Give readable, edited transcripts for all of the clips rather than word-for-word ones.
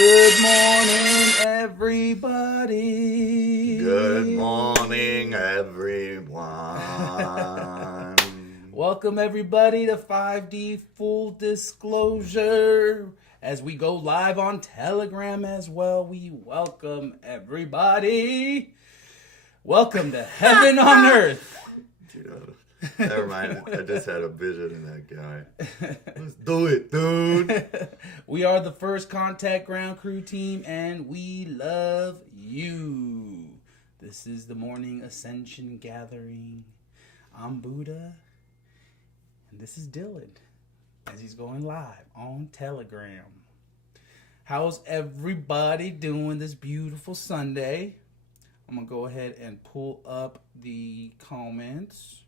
Good morning, everybody. Good morning, everyone. Welcome, everybody, to 5D Full Disclosure. As we go live on Telegram as well, we welcome everybody. Welcome to Heaven on Earth. Never mind. I just had a vision in that guy. Let's do it, dude. We are the First Contact Ground Crew team, and we love you. This is the morning Ascension gathering. I'm Buddha, and this is Dylan, as he's going live on Telegram. How's everybody doing this beautiful Sunday? I'm going to go ahead and pull up the comments.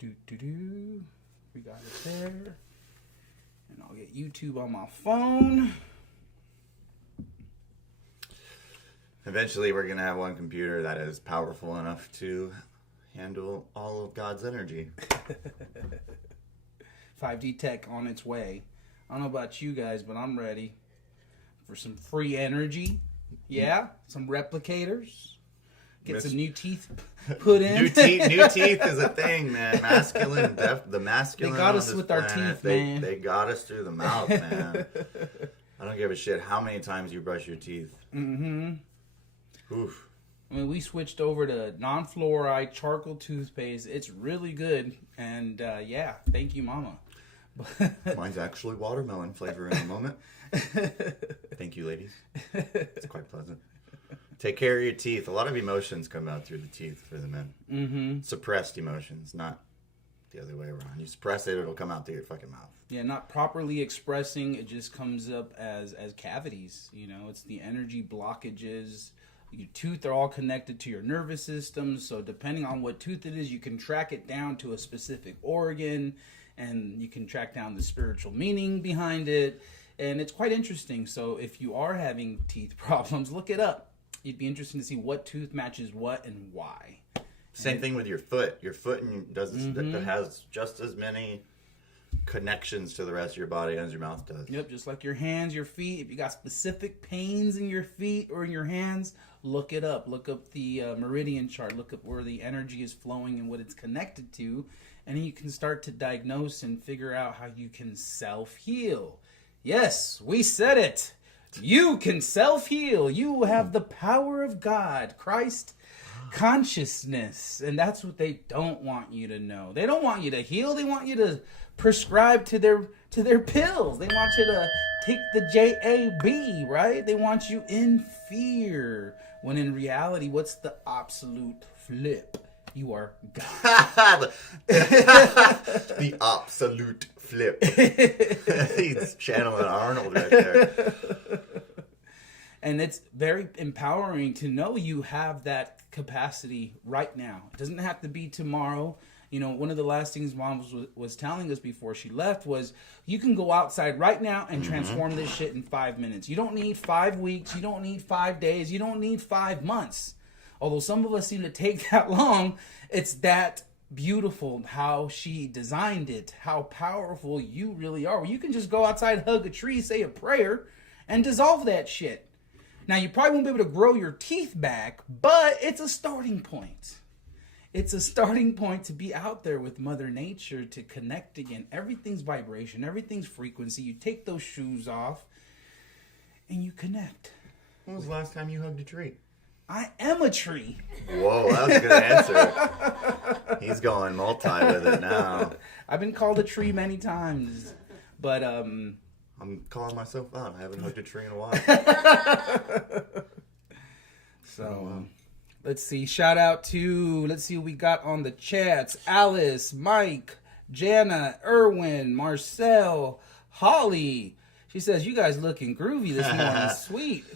We got it there. And I'll get YouTube on my phone. Eventually, we're going to have one computer that is powerful enough to handle all of God's energy. 5D tech on its way. I don't know about you guys, but I'm ready for some free energy. Yeah, some replicators. Get some new teeth put in. New teeth is a thing, man. The masculine. They got us with our teeth, man. They got us through the mouth, man. I don't give a shit how many times you brush your teeth. Mm-hmm. Oof. I mean, we switched over to non-fluoride charcoal toothpaste. It's really good, and yeah, thank you, Mama. Mine's actually watermelon flavor in a moment. Thank you, ladies. It's quite pleasant. Take care of your teeth. A lot of emotions come out through the teeth for the men. Mm-hmm. Suppressed emotions, not the other way around. You suppress it, it'll come out through your fucking mouth. Yeah, not properly expressing, it just comes up as cavities. You know, it's the energy blockages. Your tooth are all connected to your nervous system, so depending on what tooth it is, you can track it down to a specific organ, and you can track down the spiritual meaning behind it, and it's quite interesting. So if you are having teeth problems, look it up. It'd be interesting to see what tooth matches what and why. Same thing with your foot. Your foot has just as many connections to the rest of your body as your mouth does. Yep, just like your hands, your feet. If you got specific pains in your feet or in your hands, look it up. Look up the meridian chart. Look up where the energy is flowing and what it's connected to. And then you can start to diagnose and figure out how you can self-heal. Yes, we said it. You can self-heal. You have the power of God, Christ consciousness. And that's what they don't want you to know. They don't want you to heal. They want you to prescribe to their pills. They want you to take the JAB, right? They want you in fear. When in reality, what's the absolute flip? You are God. The absolute flip. He's channeling Arnold right there. And it's very empowering to know you have that capacity right now. It doesn't have to be tomorrow. You know, one of the last things Mom was telling us before she left was, you can go outside right now and transform this shit in 5 minutes. You don't need 5 weeks. You don't need 5 days. You don't need 5 months. Although some of us seem to take that long, it's that beautiful how she designed it, how powerful you really are. You can just go outside, hug a tree, say a prayer, and dissolve that shit. Now, you probably won't be able to grow your teeth back, but it's a starting point. It's a starting point to be out there with Mother Nature, to connect again. Everything's vibration, everything's frequency. You take those shoes off, and you connect. When was the last time you hugged a tree? I am a tree. Whoa, that was a good answer. He's going multi with it now. I've been called a tree many times, but I'm calling myself out. I haven't hugged a tree in a while. So, let's see. Shout out to, let's see what we got on the chats. Alice, Mike, Jana, Erwin, Marcel, Holly. She says, you guys looking groovy this morning. Sweet.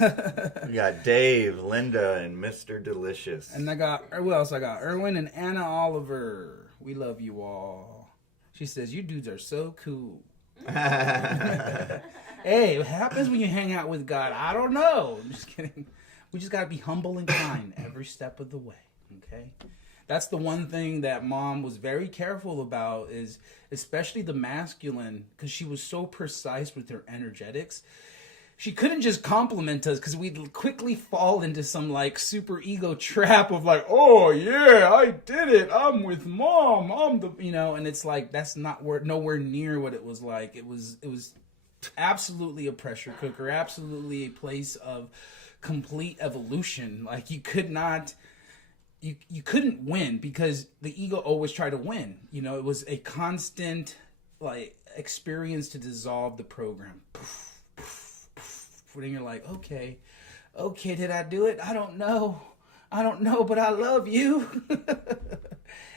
We got Dave, Linda, and Mr. Delicious. And I got, who else I got? Erwin and Anna Oliver. We love you all. She says, you dudes are so cool. Hey, what happens when you hang out with God? I don't know. I'm just kidding. We just got to be humble and kind every step of the way, okay? That's the one thing that Mom was very careful about, is especially the masculine, because she was so precise with her energetics. she couldn't just compliment us because we'd quickly fall into some like super ego trap of like, oh yeah, I did it. I'm with mom. I'm the, and it's like, that's not nowhere near what it was like. It was absolutely a pressure cooker, absolutely a place of complete evolution. Like you couldn't win because the ego always tried to win. It was a constant like experience to dissolve the program. And you're like, okay, did I do it? I don't know, but I love you.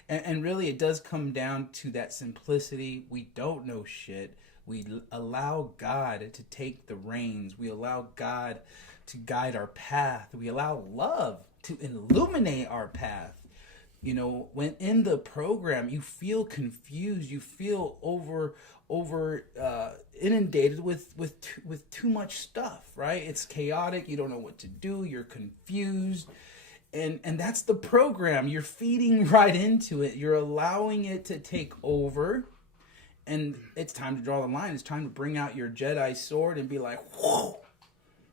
and really, it does come down to that simplicity. We don't know shit. We allow God to take the reins. We allow God to guide our path. We allow love to illuminate our path. When in the program, you feel confused. You feel over inundated with too much stuff, right? It's chaotic. You don't know what to do. You're confused. And that's the program. You're feeding right into it. You're allowing it to take over. And it's time to draw the line. It's time to bring out your Jedi sword and be like, whoa,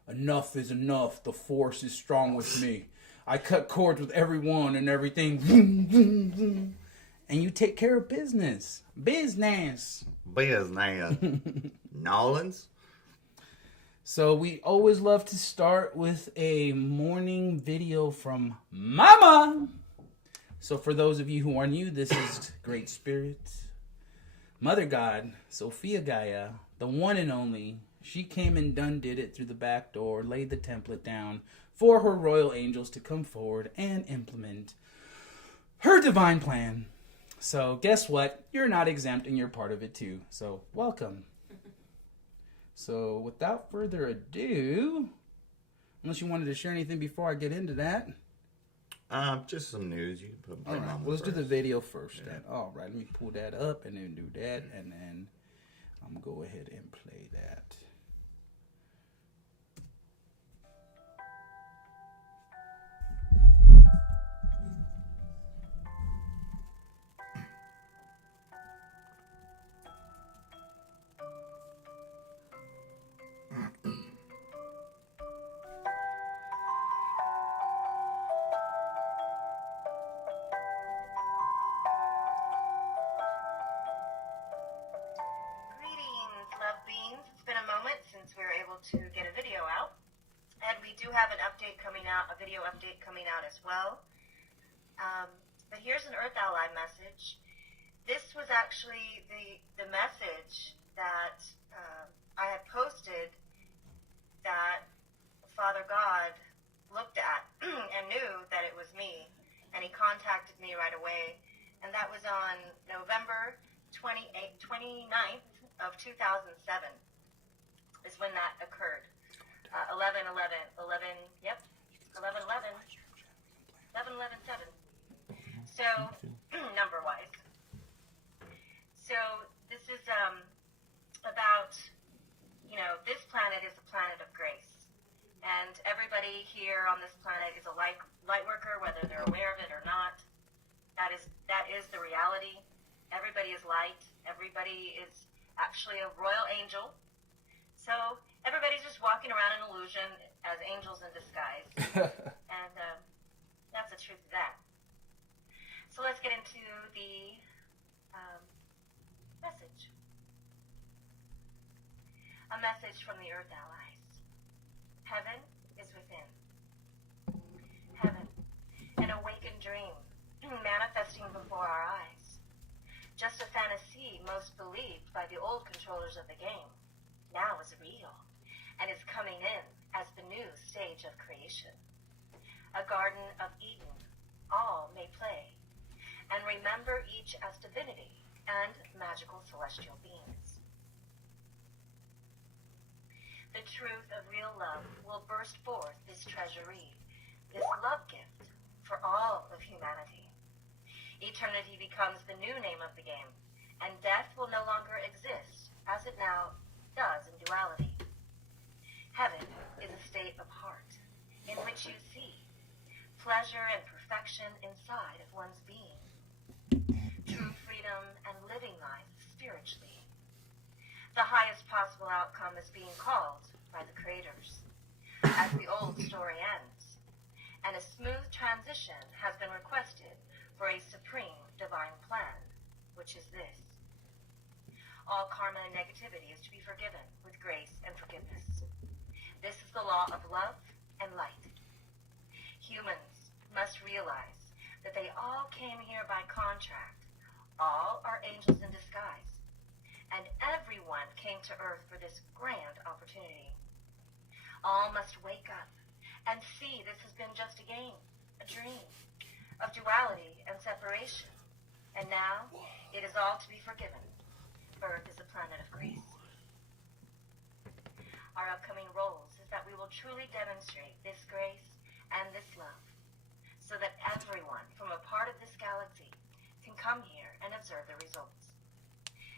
enough is enough. The Force is strong with me. I cut cords with everyone and everything. And you take care of business. Nolans? So we always love to start with a morning video from Mama. So for those of you who are new, this is Great Spirit. Mother God, Sophia Gaia, the one and only. She came and did it through the back door, laid the template down for her royal angels to come forward and implement her divine plan. So guess what? You're not exempt and you're part of it too. So welcome. So without further ado, unless you wanted to share anything before I get into that. Just some news. You can put all right, well, let's do the video first then. All right, let me pull that up and then do that, and then I'm going to go ahead and play that. To get a video out, and we do have an update coming out, a video update coming out as well. But here's an Earth Ally message. This was actually the message that I had posted that Father God looked at and knew that it was me, and he contacted me right away, and that was on November 29th of 2007. Is when that occurred. 11/11, yep, 11/11, 11/11/7. So, number-wise. So, this is about, this planet is a planet of grace. And everybody here on this planet is a light worker, whether they're aware of it or not. That is the reality. Everybody is light. Everybody is actually a royal angel. So everybody's just walking around in illusion as angels in disguise. And that's the truth of that. So let's get into the message. A message from the Earth Allies. Heaven is within. Heaven, an awakened dream, manifesting before our eyes. Just a fantasy most believed by the old controllers of the game. Now is real, and is coming in as the new stage of creation. A garden of Eden, all may play, and remember each as divinity and magical celestial beings. The truth of real love will burst forth this treasury, this love gift for all of humanity. Eternity becomes the new name of the game, and death will no longer exist as it now does in duality. Heaven is a state of heart in which you see pleasure and perfection inside of one's being. True freedom and living life spiritually. The highest possible outcome is being called by the creators, as the old story ends, and a smooth transition has been requested for a supreme divine plan, which is this. All karma and negativity is to be forgiven with grace and forgiveness. This is the law of love and light. Humans must realize that they all came here by contract. All are angels in disguise. And everyone came to Earth for this grand opportunity. All must wake up and see this has been just a game, a dream, of duality and separation. And now, it is all to be forgiven. Earth is a planet of grace. Our upcoming roles is that we will truly demonstrate this grace and this love, so that everyone from a part of this galaxy can come here and observe the results.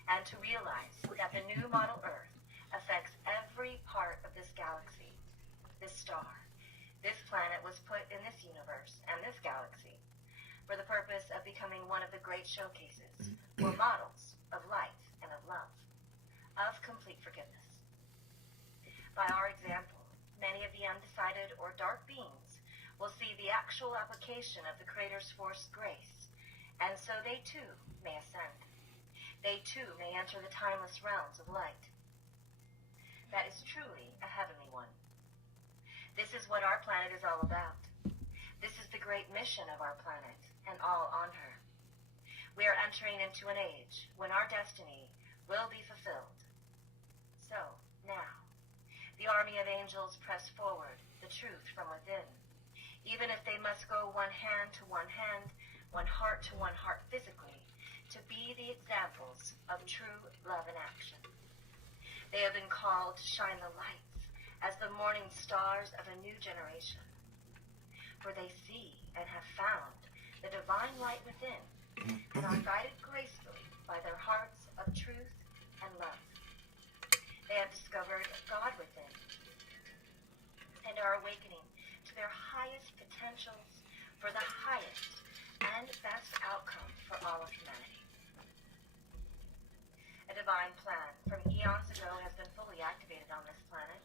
And to realize that the new model Earth affects every part of this galaxy, this star. This planet was put in this universe and this galaxy for the purpose of becoming one of the great showcases or models of light and of love, of complete forgiveness. By our example, many of the undecided or dark beings will see the actual application of the Creator's force grace, and so they too may ascend. They too may enter the timeless realms of light. That is truly a heavenly one. This is what our planet is all about. This is the great mission of our planet and all on her. We are entering into an age when our destiny will be fulfilled. So, now, the army of angels press forward the truth from within, even if they must go one hand to one hand, one heart to one heart physically, to be the examples of true love in action. They have been called to shine the lights as the morning stars of a new generation. For they see and have found the divine light within and are guided gracefully by their hearts of truth and love. They have discovered God within and are awakening to their highest potentials for the highest and best outcome for all of humanity. A divine plan from eons ago has been fully activated on this planet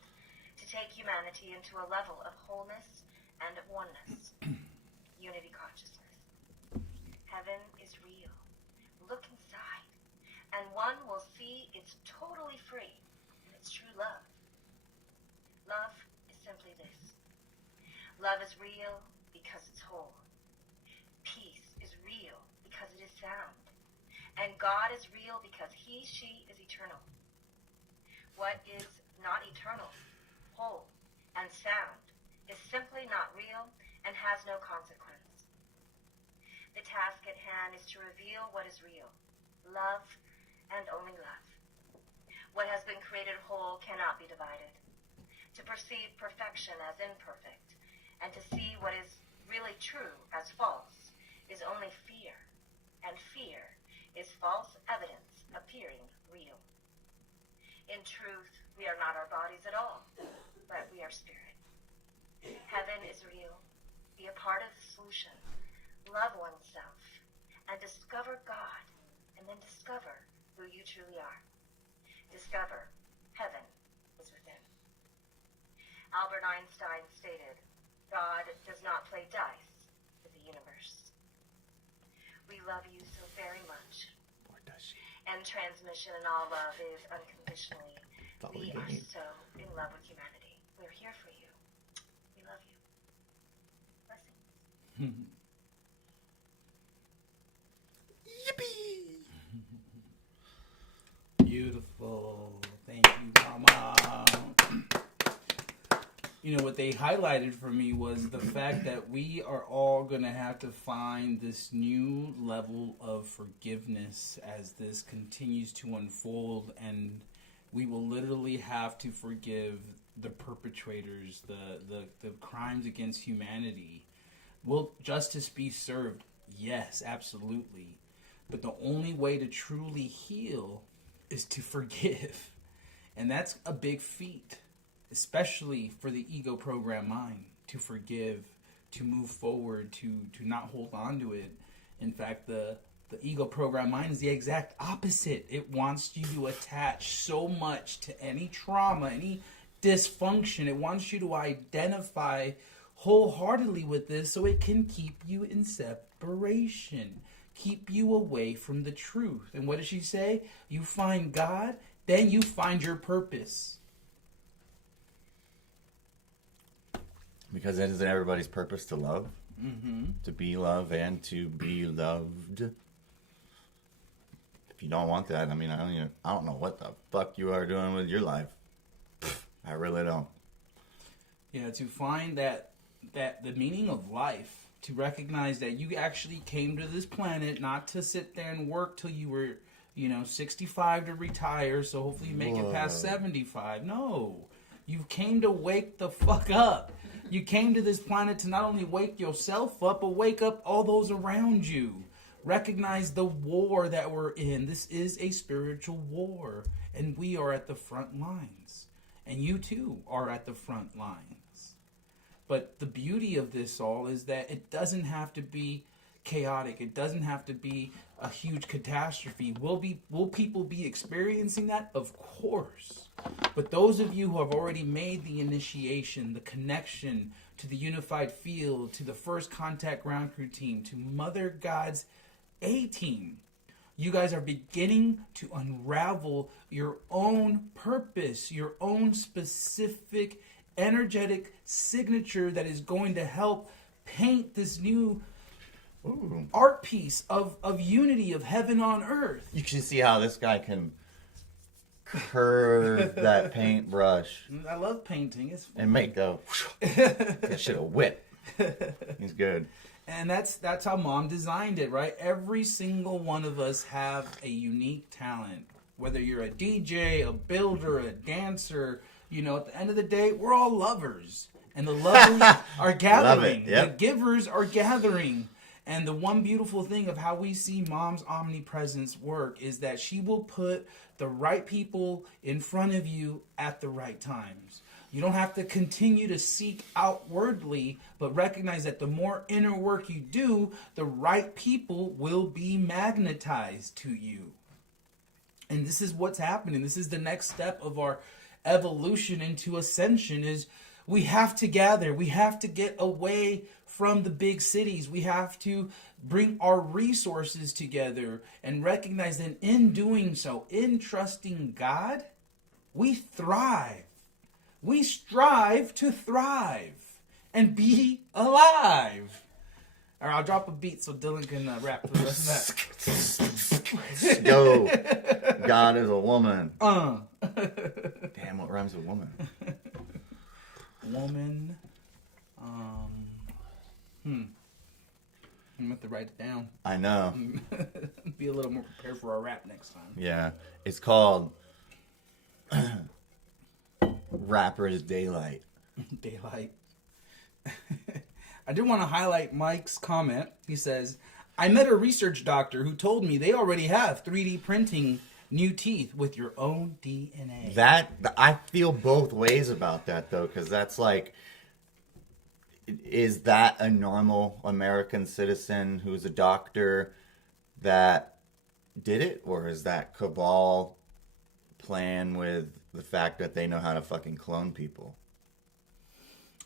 to take humanity into a level of wholeness and of oneness, unity consciousness. Heaven is real. Look inside, and one will see it's totally free in its true love. Love is simply this. Love is real because it's whole. Peace is real because it is sound. And God is real because he, she is eternal. What is not eternal, whole, and sound is simply not real and has no consequence. The task at hand is to reveal what is real, love, and only love. What has been created whole cannot be divided. To perceive perfection as imperfect, and to see what is really true as false, is only fear, and fear is false evidence appearing real. In truth, we are not our bodies at all, but we are spirit. Heaven is real. Be a part of the solution. Love oneself, and discover God, and then discover who you truly are. Discover heaven is within. Albert Einstein stated, God does not play dice with the universe. We love you so very much. Or does she? And transmission and all love is unconditionally. We are so in love with humanity. We're here for you. We love you. Blessings. Yippee! Beautiful. Thank you, Mama. You know, what they highlighted for me was the fact that we are all going to have to find this new level of forgiveness as this continues to unfold, and we will literally have to forgive the perpetrators, the crimes against humanity. Will justice be served? Yes, absolutely. But the only way to truly heal is to forgive. And that's a big feat, especially for the ego program mind, to forgive, to move forward, to not hold on to it. In fact, the ego program mind is the exact opposite. It wants you to attach so much to any trauma, any dysfunction. It wants you to identify wholeheartedly with this so it can keep you in separation, keep you away from the truth. And what does she say? You find God, then you find your purpose. Because it isn't everybody's purpose to love, to be loved and to be loved. If you don't want that, I mean, I don't know what the fuck you are doing with your life. I really don't. Yeah, to find that the meaning of life, to recognize that you actually came to this planet not to sit there and work till you were, 65 to retire, so hopefully you make it past 75. No, you came to wake the fuck up. You came to this planet to not only wake yourself up, but wake up all those around you. Recognize the war that we're in. This is a spiritual war, and we are at the front lines. And you too are at the front lines. But the beauty of this all is that it doesn't have to be chaotic. It doesn't have to be a huge catastrophe. Will people be experiencing that? Of course. But those of you who have already made the initiation, the connection to the unified field, to the first contact ground crew team, to Mother God's A-team, you guys are beginning to unravel your own purpose, your own specific energetic signature that is going to help paint this new art piece of unity, of heaven on earth. You can see how this guy can curve that paintbrush. I love painting. It's fun. And make go. That shit a whip. He's good. And that's how Mom designed it, right? Every single one of us have a unique talent. Whether you're a DJ, a builder, a dancer, at the end of the day, we're all lovers. And the lovers are gathering. Yep. The givers are gathering. And the one beautiful thing of how we see Mom's omnipresence work is that she will put the right people in front of you at the right times. You don't have to continue to seek outwardly, but recognize that the more inner work you do, the right people will be magnetized to you. And this is what's happening. This is the next step of our evolution into ascension, is we have to gather. We have to get away from the big cities. We have to bring our resources together and recognize that in doing so, in trusting God, we thrive. We strive to thrive and be alive. All right, I'll drop a beat so Dylan can rap for the rest of that. Go. God is a woman. Damn, what rhymes with woman? Woman. I'm going to have to write it down. I know. Be a little more prepared for our rap next time. Yeah. It's called Rapper's Daylight. Daylight. I did want to highlight Mike's comment. He says, I met a research doctor who told me they already have 3D printing new teeth with your own DNA. I feel both ways about that, though, because that's like, is that a normal American citizen who's a doctor that did it? Or is that cabal plan with the fact that they know how to fucking clone people?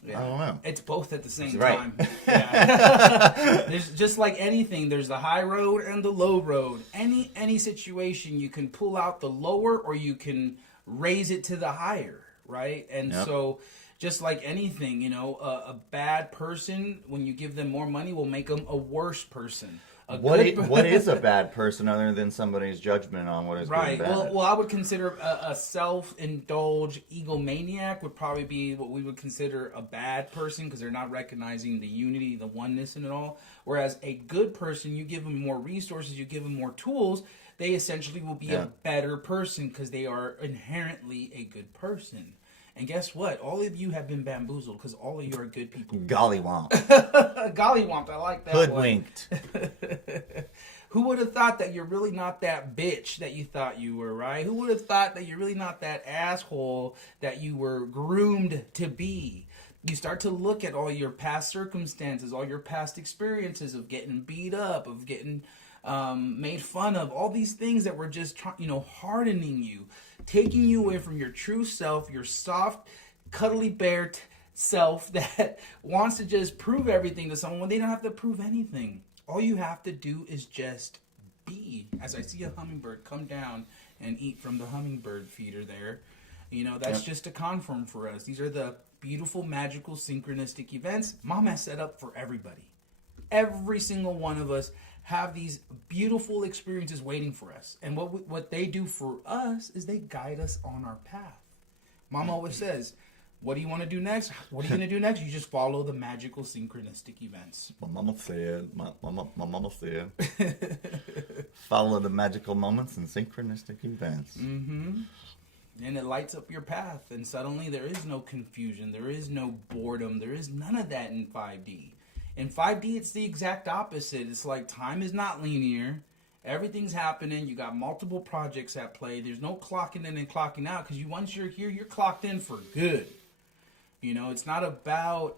Yeah. I don't know. It's both at the same Right. time. Yeah. There's just like anything. There's the high road and the low road. Any situation, you can pull out the lower or you can raise it to the higher, right? And so, just like anything, a bad person, when you give them more money, will make them a worse person. What is a bad person other than somebody's judgment on what is good and bad? Well, I would consider a self-indulged egomaniac would probably be what we would consider a bad person, because they're not recognizing the unity, the oneness in it all. Whereas a good person, you give them more resources, you give them more tools, they essentially will be a better person because they are inherently a good person. And guess what? All of you have been bamboozled because all of you are good people. Gollywomp. Gollywomp, I like that. Hoodwinked. Who would have thought that you're really not that bitch that you thought you were, right? Who would have thought that you're really not that asshole that you were groomed to be? You start to look at all your past circumstances, all your past experiences of getting beat up, of getting made fun of, all these things that were just hardening you, taking you away from your true self, your soft, cuddly bear self that wants to just prove everything to someone when they don't have to prove anything. All you have to do is just be. As I see a hummingbird come down and eat from the hummingbird feeder there, that's just a confirm for us. These are the beautiful, magical, synchronistic events Mom has set up for everybody. Every single one of us have these beautiful experiences waiting for us. And what they do for us is they guide us on our path. Mom always says, what do you want to do next? What are you going to do next? You just follow the magical synchronistic events. My mama said, my mama said, follow the magical moments and synchronistic events. Mm-hmm. And it lights up your path. And suddenly there is no confusion. There is no boredom. There is none of that in 5D. In 5D, it's the exact opposite. It's like time is not linear. Everything's happening. You got multiple projects at play. There's no clocking in and clocking out because once you're here, you're clocked in for good. It's not about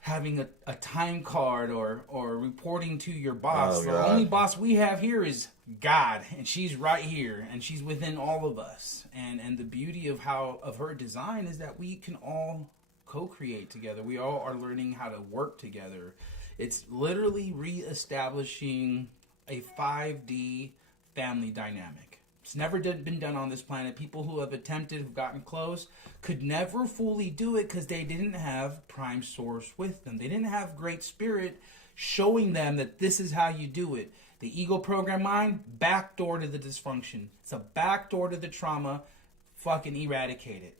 having a time card or reporting to your boss. The only boss we have here is God, and she's right here, and she's within all of us. And the beauty of her design is that we can all co-create together. We all are learning how to work together. It's literally reestablishing a 5D family dynamic. It's never been done on this planet. People who have attempted, who've gotten close, could never fully do it because they didn't have Prime Source with them. They didn't have Great Spirit showing them that this is how you do it. The ego program mind, backdoor to the dysfunction. It's a backdoor to the trauma. Fucking eradicate it.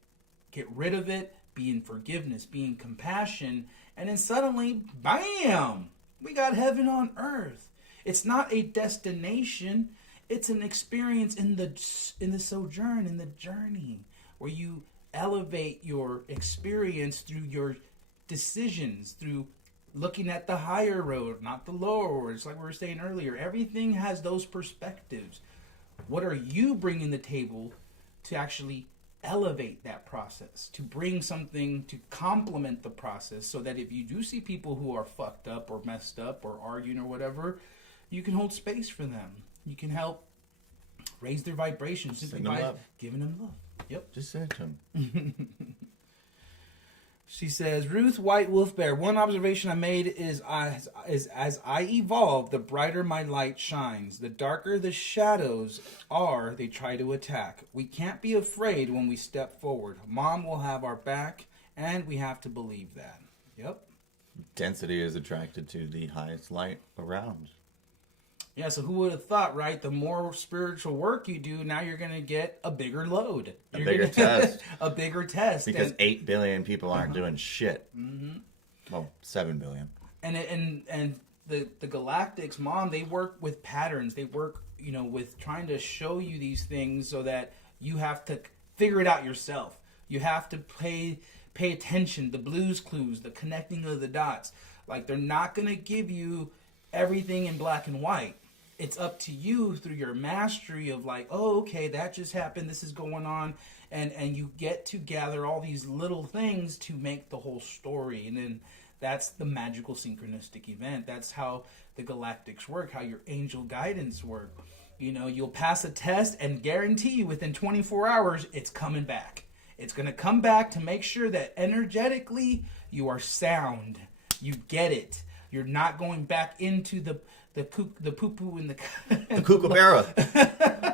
Get rid of it. Be in forgiveness. Be in compassion. And then suddenly, bam! We got heaven on earth. It's not a destination. It's an experience in the sojourn, in the journey, where you elevate your experience through your decisions, through looking at the higher road, not the lower road. It's like we were saying earlier. Everything has those perspectives. What are you bringing to the table to actually elevate that process, to bring something to complement the process so that if you do see people who are fucked up or messed up or arguing or whatever, you can hold space for them. You can help raise their vibration simply by giving them love. Yep. Just say it to them. She says, Ruth White Wolf Bear, one observation I made is as I evolve, the brighter my light shines. The darker the shadows are, they try to attack. We can't be afraid when we step forward. Mom will have our back, and we have to believe that. Yep. Density is attracted to the highest light around. Yeah, so who would have thought, right? The more spiritual work you do, now you're going to get a bigger load. A bigger test. A bigger test. Because 8 billion people aren't doing shit. Mm-hmm. Well, 7 billion. And the Galactics, Mom, they work with patterns. They work, with trying to show you these things so that you have to figure it out yourself. You have to pay attention, the blues clues, the connecting of the dots. Like, they're not going to give you everything in black and white. It's up to you through your mastery of like, oh, okay, that just happened. This is going on. And you get to gather all these little things to make the whole story. And then that's the magical synchronistic event. That's how the Galactics work, how your angel guidance work. You'll pass a test and guarantee you within 24 hours, it's coming back. It's going to come back to make sure that energetically you are sound. You get it. You're not going back into the poo-poo in the kookaburra.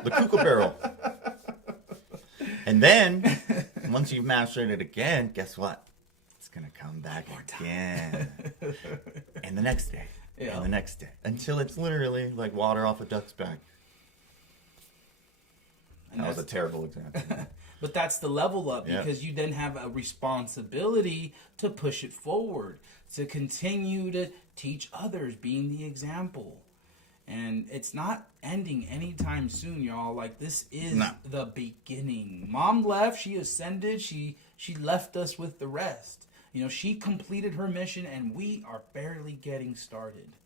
The kookaburra. And then, once you've mastered it again, guess what? It's going to come back again. And the next day. Yeah. And the next day. Until it's literally like water off a duck's back. That was a terrible example. But that's the level up, because you then have a responsibility to push it forward, to continue to teach others, being the example. And it's not ending anytime soon, y'all. Like, this is the beginning. Mom left, she ascended, she left us with the rest. She completed her mission, and we are barely getting started.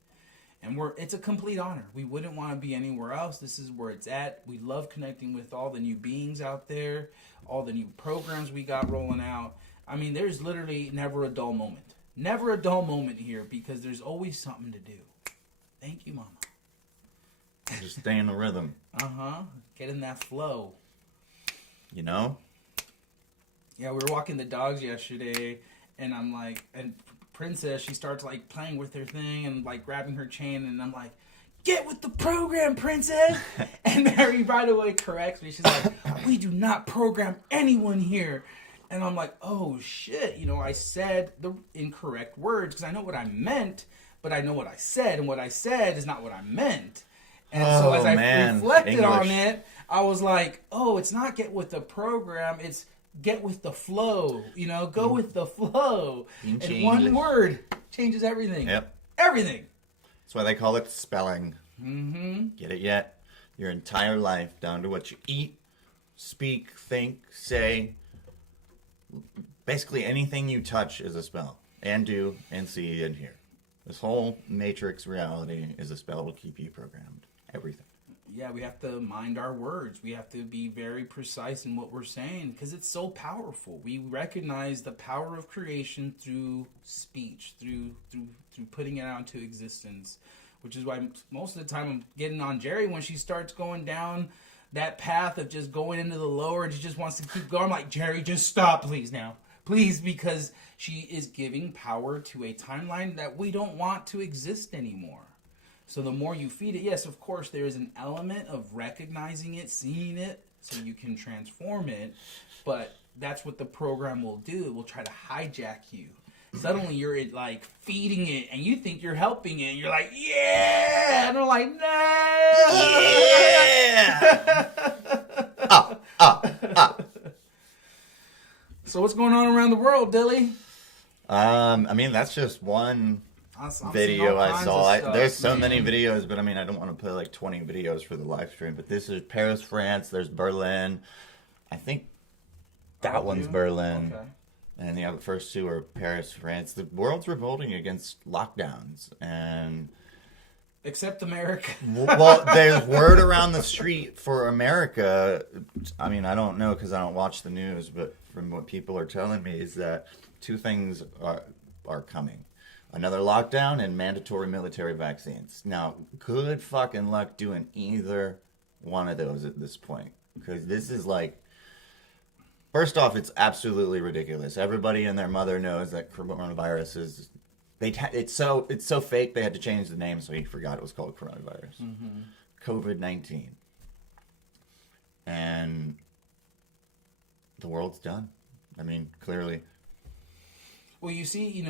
And it's a complete honor. We wouldn't want to be anywhere else. This is where it's at. We love connecting with all the new beings out there, all the new programs we got rolling out. I mean, there's literally never a dull moment. Never a dull moment here, because there's always something to do. Thank you, Mama. Just stay in the rhythm. Get in that flow. Yeah, we were walking the dogs yesterday, and I'm like, and Princess, she starts like playing with her thing and like grabbing her chain, and I'm like, get with the program, Princess. And Mary right away corrects me. She's like, we do not program anyone here. And I'm like, oh shit, I said the incorrect words because I know what I meant, but I know what I said, and what I said is not what I meant. And so as I reflected on it, I was like, oh, it's not get with the program, it's get with the flow. Go with the flow. And one word changes everything. Yep. Everything. That's why they call it spelling. Mm-hmm. Get it yet? Your entire life, down to what you eat, speak, think, say. Basically anything you touch is a spell. And do, and see, and hear. This whole matrix reality is a spell to keep you programmed. Everything. Yeah, we have to mind our words. We have to be very precise in what we're saying because it's so powerful. We recognize the power of creation through speech, through putting it out into existence, which is why most of the time I'm getting on Jerry when she starts going down that path of just going into the lower and she just wants to keep going. I'm like, Jerry, just stop, please now. Please, because she is giving power to a timeline that we don't want to exist anymore. So the more you feed it, yes, of course, there is an element of recognizing it, seeing it, so you can transform it. But that's what the program will do. It will try to hijack you. Suddenly you're like feeding it, and you think you're helping it. And you're like, yeah, and they're like, no, yeah. So what's going on around the world, Dilly? I mean, that's just one video I saw. There's so many videos, but I mean, I don't want to put like 20 videos for the live stream. But this is Paris, France. There's Berlin. I think that one's Berlin. Okay. And the first two are Paris, France. The world's revolting against lockdowns, and except America. Well, there's word around the street for America. I mean, I don't know because I don't watch the news, but from what people are telling me is that two things are coming. Another lockdown and mandatory military vaccines. Now, good fucking luck doing either one of those at this point. Because this is like... First off, it's absolutely ridiculous. Everybody and their mother knows that coronavirus is... It's so fake they had to change the name so he forgot it was called coronavirus. Mm-hmm. COVID-19. And the world's done. I mean, clearly. Well, you see,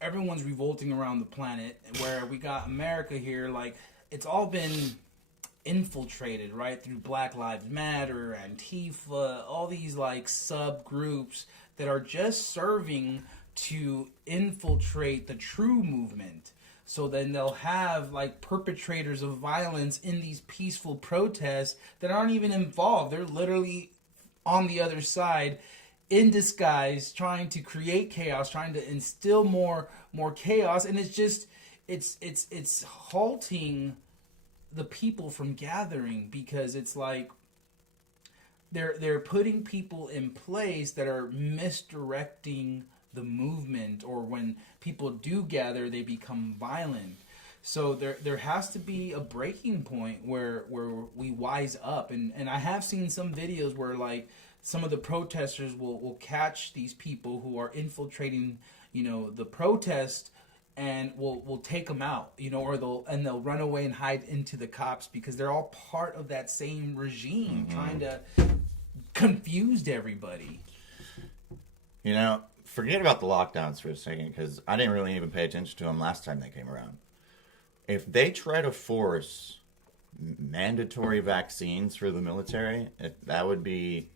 everyone's revolting around the planet, where we got America here, like, it's all been infiltrated, right, through Black Lives Matter, Antifa, all these, like, subgroups that are just serving to infiltrate the true movement. So then they'll have, like, perpetrators of violence in these peaceful protests that aren't even involved. They're literally on the other side, in disguise, trying to create chaos, trying to instill more chaos, and it's just it's halting the people from gathering, because it's like they're putting people in place that are misdirecting the movement, or when people do gather, they become violent. So there has to be a breaking point where we wise up, and I have seen some videos where, like, some of the protesters will catch these people who are infiltrating, the protest, and will take them out, or they'll run away and hide into the cops, because they're all part of that same regime, trying to confuse everybody. Forget about the lockdowns for a second, because I didn't really even pay attention to them last time they came around. If they try to force mandatory vaccines for the military, that would be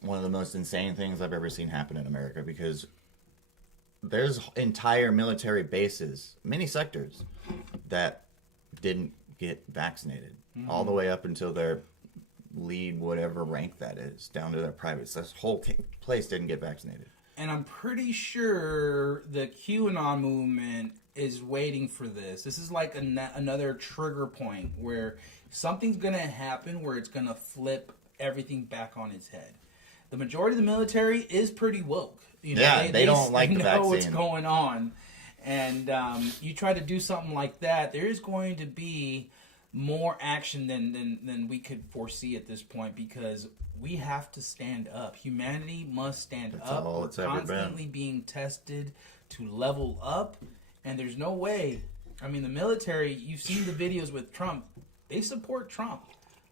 one of the most insane things I've ever seen happen in America, because there's entire military bases, many sectors, that didn't get vaccinated, all the way up until their lead, whatever rank that is, down to their privates. This whole place didn't get vaccinated. And I'm pretty sure the QAnon movement is waiting for this. This is like another trigger point where something's going to happen where it's going to flip everything back on its head. The majority of the military is pretty woke. They don't like the vaccine. They know what's going on. And you try to do something like that, there is going to be more action than we could foresee at this point, because we have to stand up. Humanity must stand up. all We're it's ever been. constantly being tested to level up, and there's no way. I mean, the military, you've seen the videos with Trump. They support Trump.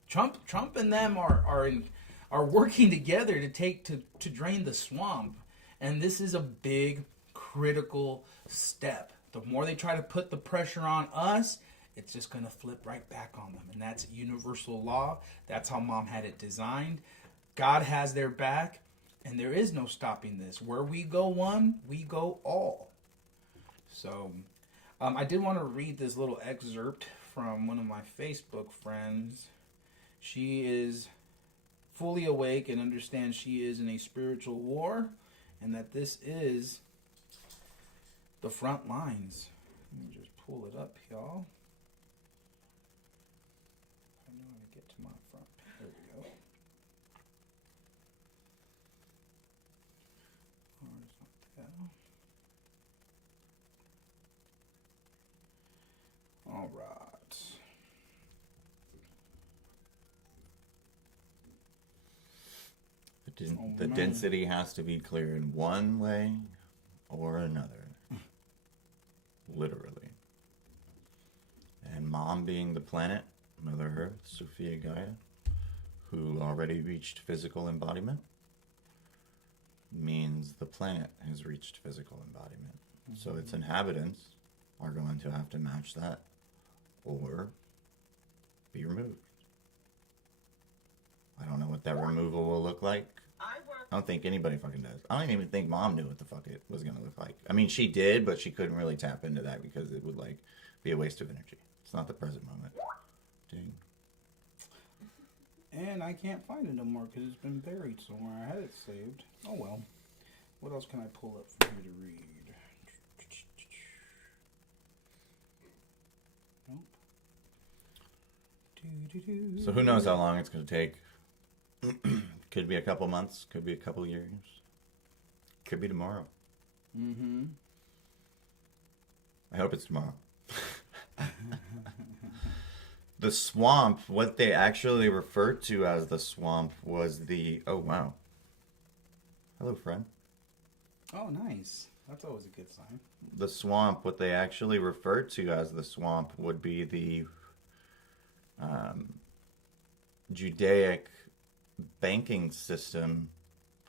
Trump and them are working together to drain the swamp. And this is a big critical step. The more they try to put the pressure on us, it's just going to flip right back on them. And that's universal law. That's how Mom had it designed. God has their back, and there is no stopping this. Where we go one, we go all. So, I did want to read this little excerpt from one of my Facebook friends. She is fully awake and understands she is in a spiritual war, and that this is the front lines. Let me just pull it up, y'all. I know how to get to my front. There we go. All right. The density has to be clear in one way or another. Literally. And Mom being the planet, Mother Earth, Sophia Gaia, who already reached physical embodiment, means the planet has reached physical embodiment. So its inhabitants are going to have to match that or be removed. I don't know what that removal will look like. I don't think anybody fucking does. I don't even think Mom knew what the fuck it was going to look like. I mean, she did, but she couldn't really tap into that because it would, like, be a waste of energy. It's not the present moment. Dang. And I can't find it no more because it's been buried somewhere. I had it saved. Oh well. What else can I pull up for you to read? Nope. So who knows how long it's going to take. Could be a couple months. Could be a couple years. Could be tomorrow. Mm-hmm. I hope it's tomorrow. The swamp, what they actually referred to as the swamp was the... Oh, wow. Hello, friend. Oh, nice. That's always a good sign. The swamp, what they actually referred to as the swamp would be the Judaic banking system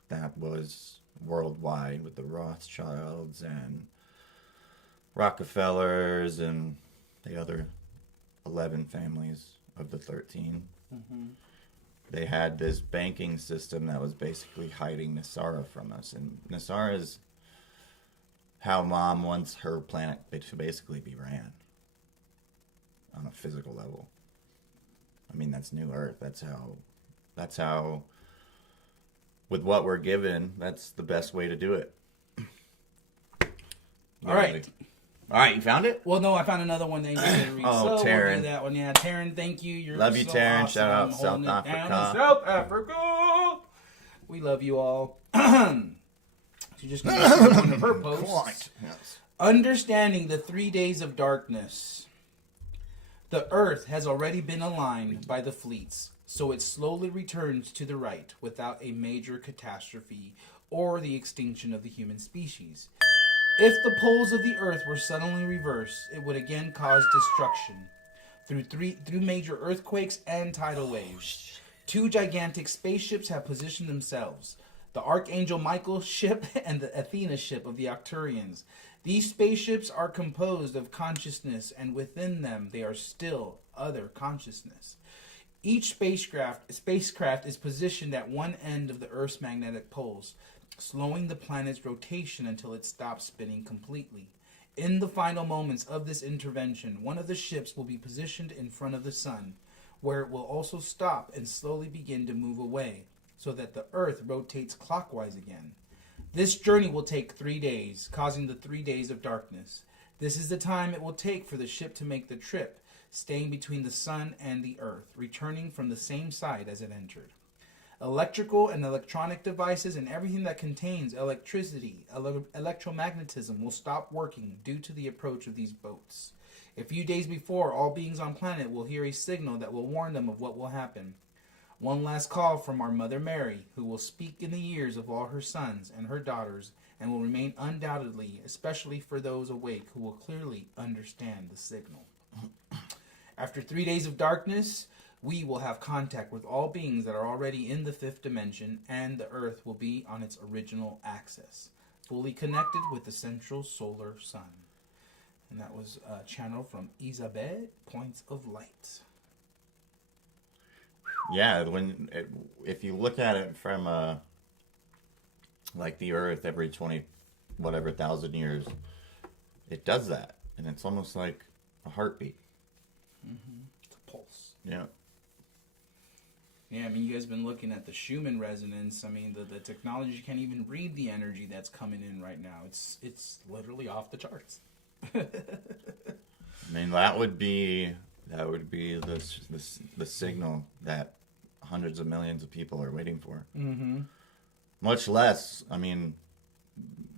that was worldwide with the Rothschilds and Rockefellers and the other 11 families of the 13. Mm-hmm. They had this banking system that was basically hiding Nasara from us. And Nasara is how Mom wants her planet to basically be ran on a physical level. I mean, that's New Earth. That's how, with what we're given, that's the best way to do it. All right. All right, you found it? Well, no, I found another one that you said to read. Oh, so Taryn. We'll do that one. Yeah, Taryn, thank you. You're Love you, so Taryn. awesome. Shout out I'm South holding it down in Africa. South Africa. We love you all. She's just going to see one of her posts. Yes. Understanding the 3 days of darkness. The Earth has already been aligned by the fleets, so it slowly returns to the right without a major catastrophe or the extinction of the human species. If the poles of the Earth were suddenly reversed, it would again cause destruction through major earthquakes and tidal waves. 2 gigantic spaceships have positioned themselves, the Archangel Michael ship and the Athena ship of the Arcturians. These spaceships are composed of consciousness, and within them they are still other consciousness. Each spacecraft is positioned at one end of the Earth's magnetic poles, slowing the planet's rotation until it stops spinning completely. In the final moments of this intervention, one of the ships will be positioned in front of the sun, where it will also stop and slowly begin to move away, so that the Earth rotates clockwise again. This journey will take 3 days, causing the 3 days of darkness. This is the time it will take for the ship to make the trip, staying between the sun and the Earth, returning from the same side as it entered. Electrical and electronic devices and everything that contains electricity, electromagnetism will stop working due to the approach of these boats. A few days before, all beings on planet will hear a signal that will warn them of what will happen. One last call from our Mother Mary, who will speak in the ears of all her sons and her daughters, and will remain undoubtedly, especially for those awake who will clearly understand the signal. After 3 days of darkness, we will have contact with all beings that are already in the fifth dimension, and the Earth will be on its original axis, fully connected with the central solar sun. And that was a channel from Isabel, Points of Light. Yeah, if you look at it from like the Earth every 20 whatever thousand years, it does that, and it's almost like a heartbeat. Mm-hmm. It's a pulse. Yeah. Yeah, I mean, you guys have been looking at the Schumann resonance. I mean, the technology can't even read the energy that's coming in right now. It's literally off the charts. I mean, that would be the signal that hundreds of millions of people are waiting for. Mm-hmm. Much less, I mean,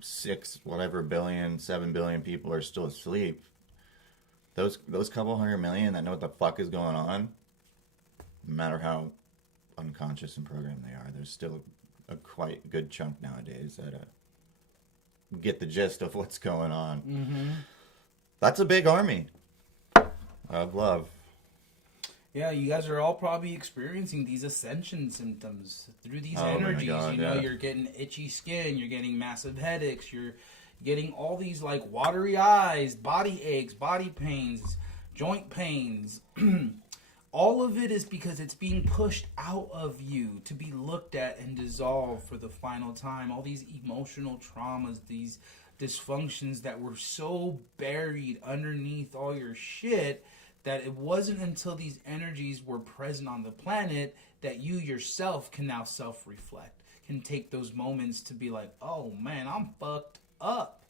7 billion people are still asleep. Those couple 100 million that know what the fuck is going on, no matter how unconscious and programmed they are, there's still a quite good chunk nowadays that get the gist of what's going on. Mm-hmm. That's a big army of love. Yeah, you guys are all probably experiencing these ascension symptoms through these Oh my energies. God, you know, yeah. You're getting itchy skin, you're getting massive headaches, you're getting all these like watery eyes, body aches, body pains, joint pains. All of it is because it's being pushed out of you to be looked at and dissolved for the final time. All these emotional traumas, these dysfunctions that were so buried underneath all your shit that it wasn't until these energies were present on the planet that you yourself can now self-reflect, can take those moments to be like, oh man, I'm fucked up,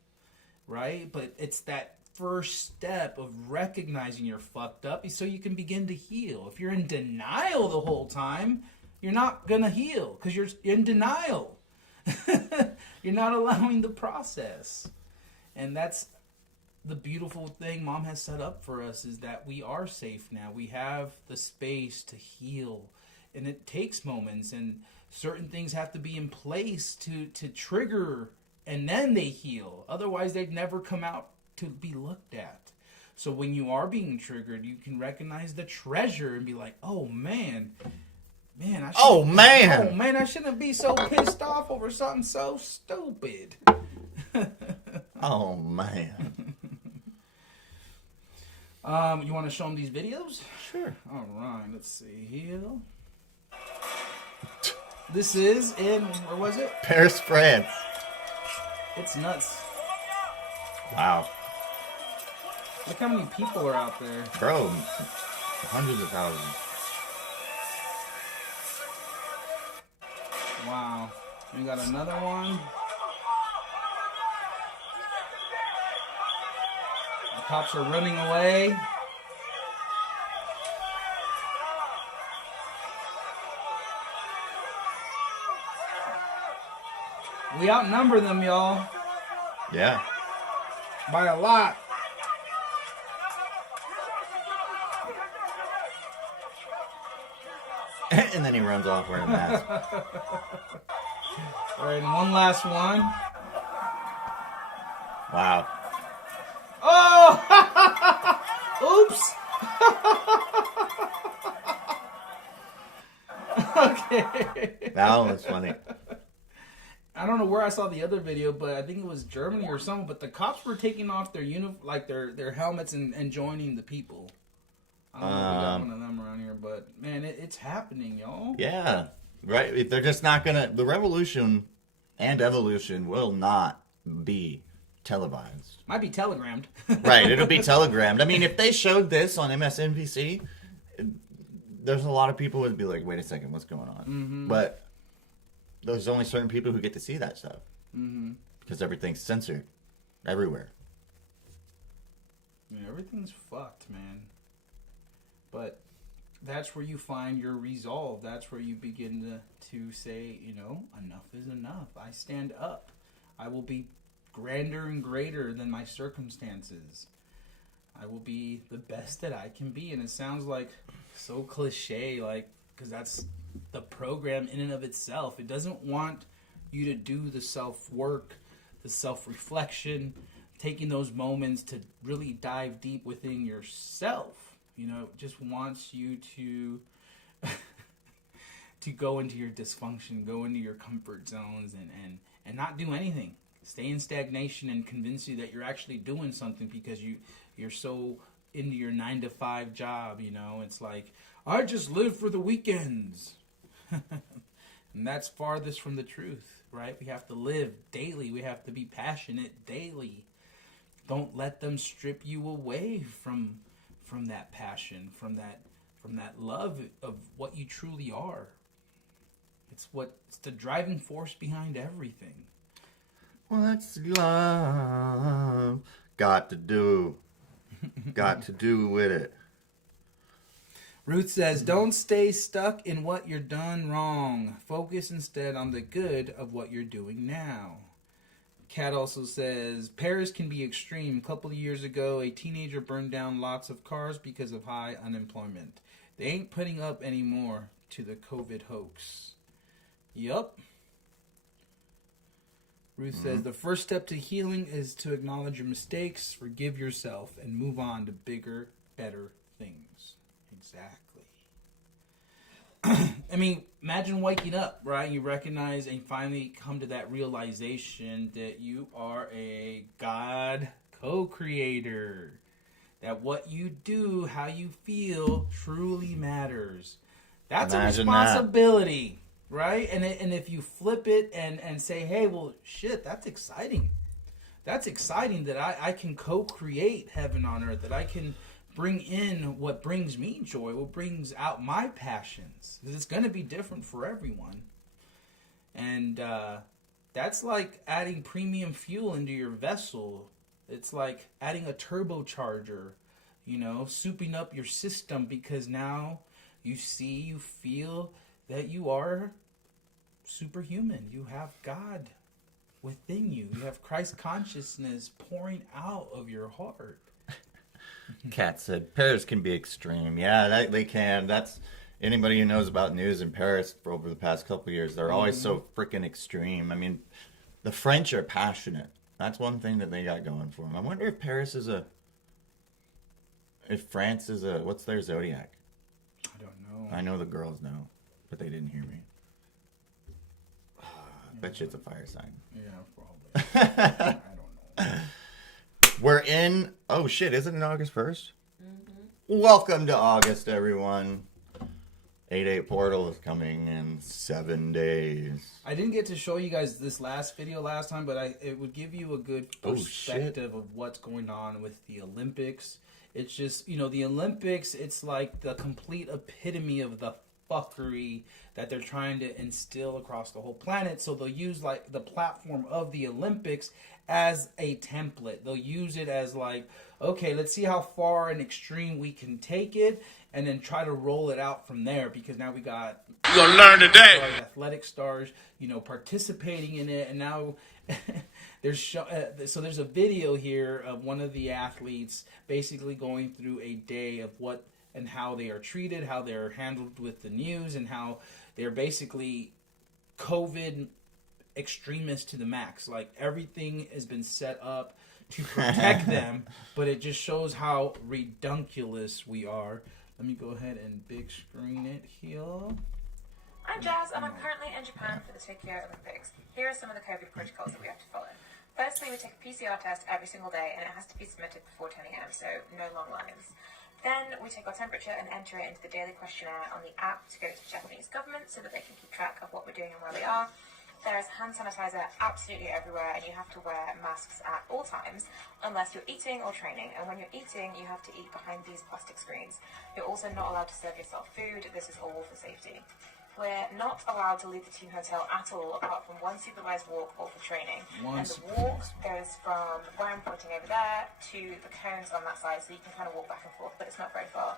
right? But it's that first step of recognizing you're fucked up so you can begin to heal. If you're in denial the whole time, you're not gonna heal because you're in denial. You're not allowing the process. And that's the beautiful thing Mom has set up for us, is that we are safe now. We have the space to heal. And it takes moments, and certain things have to be in place to trigger, and then they heal. Otherwise, they'd never come out to be looked at. So when you are being triggered, you can recognize the treasure and be like, oh man, I shouldn't be so pissed off over something so stupid. Oh man. You want to show them these videos? Sure. All right, let's see here. This is in, where was it? Paris, France. It's nuts. Wow. Look how many people are out there. Bro, hundreds of thousands. Wow. We got another one. The cops are running away. We outnumber them, y'all. Yeah. By a lot. And then he runs off wearing a mask. All right, and one last one. Wow. Oh! Oops. Okay. That one was funny. I don't know where I saw the other video, but I think it was Germany or something. But the cops were taking off their their helmets and joining the people. I don't know if we got one of them around here, but man, it's happening, y'all. Yeah. Right. They're just not gonna. The revolution and evolution will not be televised. Might be telegrammed. Right. It'll be telegrammed. I mean, if they showed this on MSNBC, there's a lot of people who would be like, "Wait a second, what's going on?" Mm-hmm. But there's only certain people who get to see that stuff Mm-hmm. because everything's censored everywhere. Yeah, everything's fucked, man. But that's where you find your resolve. That's where you begin to say, enough is enough. I stand up. I will be grander and greater than my circumstances. I will be the best that I can be. And it sounds like so cliche, like, because that's the program in and of itself. It doesn't want you to do the self-work, the self-reflection, taking those moments to really dive deep within yourself. You know, it just wants you to to go into your dysfunction, go into your comfort zones, and not do anything. Stay in stagnation and convince you that you're actually doing something because you're so into your 9-to-5 job. You know, it's like, I just live for the weekends. And that's farthest from the truth, right? We have to live daily. We have to be passionate daily. Don't let them strip you away from that passion, from that love of what you truly are. It's the driving force behind everything. What's love got to do with it? Ruth says, don't stay stuck in what you're done wrong. Focus instead on the good of what you're doing now. Kat also says, Paris can be extreme. A couple of years ago, a teenager burned down lots of cars because of high unemployment. They ain't putting up anymore to the COVID hoax. Yup. Ruth says, the first step to healing is to acknowledge your mistakes, forgive yourself, and move on to bigger, better things. Exactly. I mean, imagine waking up, right? You recognize and finally come to that realization that you are a God co-creator. That what you do, how you feel, truly matters. That's Imagine a responsibility, right? And if you flip it and say, hey, well, shit, that's exciting. That's exciting that I can co-create heaven on earth, that I can bring in what brings me joy, what brings out my passions. Because it's going to be different for everyone. And that's like adding premium fuel into your vessel. It's like adding a turbocharger, you know, souping up your system, because now you see, you feel that you are superhuman. You have God within you. You have Christ consciousness pouring out of your heart. Kat said, Paris can be extreme. Yeah, they can. That's anybody who knows about news in Paris for over the past couple of years. They're always so freaking extreme. I mean, the French are passionate. That's one thing that they got going for them. I wonder if France is a, what's their zodiac? I don't know. I know the girls know, but they didn't hear me. I bet you it's a fire sign. Yeah, probably. I don't know. We're in, oh shit, isn't it August 1st? Mm-hmm. Welcome to August, everyone. 8-8 Portal is coming in 7 days. I didn't get to show you guys this last video last time, but it would give you a good perspective of what's going on with the Olympics. It's just, you know, the Olympics, it's like the complete epitome of the fuckery that they're trying to instill across the whole planet. So they'll use like the platform of the Olympics as a template. They'll use it as like, okay, let's see how far and extreme we can take it, and then try to roll it out from there, because now we got, you're gonna learn today, athletic stars, you know, participating in it. And now there's a video here of one of the athletes basically going through a day of what and how they are treated, how they're handled with the news, and how they're basically COVID extremists to the max. Like, everything has been set up to protect them, but it just shows how redunculous we are. Let me go ahead and big screen it here. I'm Jazz, and I'm currently in Japan for the Tokyo Olympics. Here are some of the COVID protocols that we have to follow. Firstly, we take a PCR test every single day, and it has to be submitted before 10 a.m., so no long lines. Then we take our temperature and enter it into the daily questionnaire on the app to go to the Japanese government so that they can keep track of what we're doing and where we are. There is hand sanitizer absolutely everywhere, and you have to wear masks at all times unless you're eating or training. And when you're eating, you have to eat behind these plastic screens. You're also not allowed to serve yourself food. This is all for safety. We're not allowed to leave the team hotel at all, apart from one supervised walk or for training. And the walk goes from where I'm pointing over there to the cones on that side, so you can kind of walk back and forth, but it's not very far.